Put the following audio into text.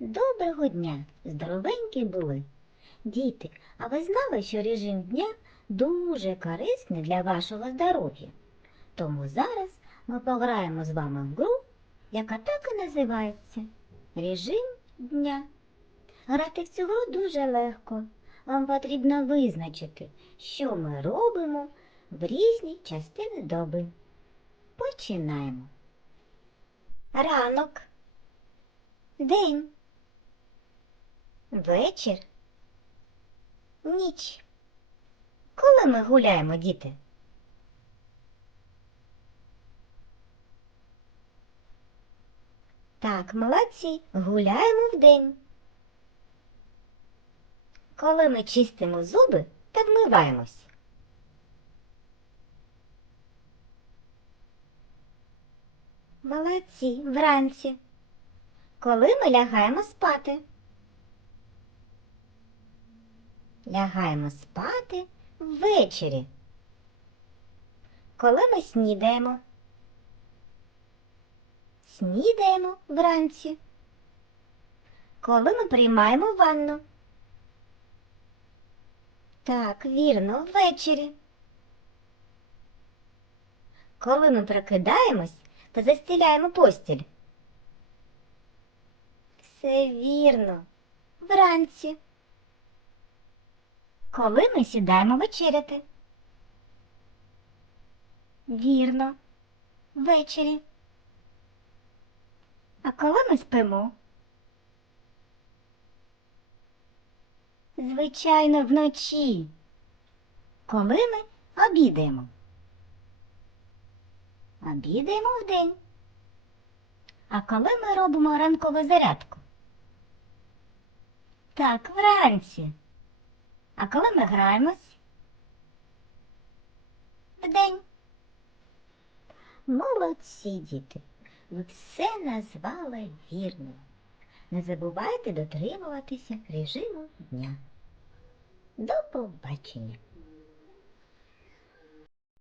Доброго дня! Здоровенькі були. Діти, а ви знали, що режим дня дуже корисний для вашого здоров'я? Тому зараз ми пограємо з вами в гру, яка так і називається Режим дня. Грати в цю гру дуже легко. Вам потрібно визначити, що ми робимо в різні частини доби. Починаємо. Ранок. День. Вечір. Ніч. Коли ми гуляємо, діти? Так, молодці, гуляємо вдень. Коли ми чистимо зуби та вмиваємось. Молодці, вранці. Коли ми лягаємо спати. Лягаємо спати ввечері. Коли ми снідаємо. Снідаємо вранці. Коли ми приймаємо ванну. Так, вірно, ввечері. Коли ми прокидаємось та застеляємо постіль. Все вірно. Вранці. Коли ми сідаємо вечеряти? Вірно. Ввечері. А коли ми спимо? Звичайно, вночі. Коли ми обідаємо? Обідаємо вдень. А коли ми робимо ранкову зарядку? Так, вранці. А коли ми граємось? Вдень. Молодці, діти. Ви все назвали вірно. Не забувайте дотримуватися режиму дня. До побачення.